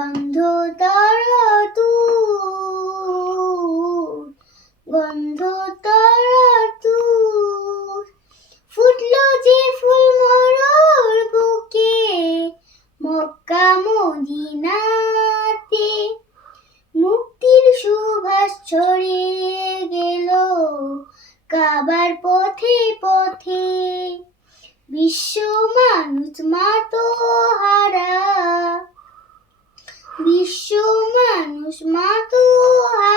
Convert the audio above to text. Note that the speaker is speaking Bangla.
গন্ধতর তুর, গন্ধতর তুর, ফুটলো যে ফুল মরর বুকে মক্কা মদিনাতে, মুক্তির সুবাস ছড়িয়ে গেল কাবার পথে পথে। বিশ্ব মানুষ মাতোহারা, বিশ্ব মানুষ মাতোহারা।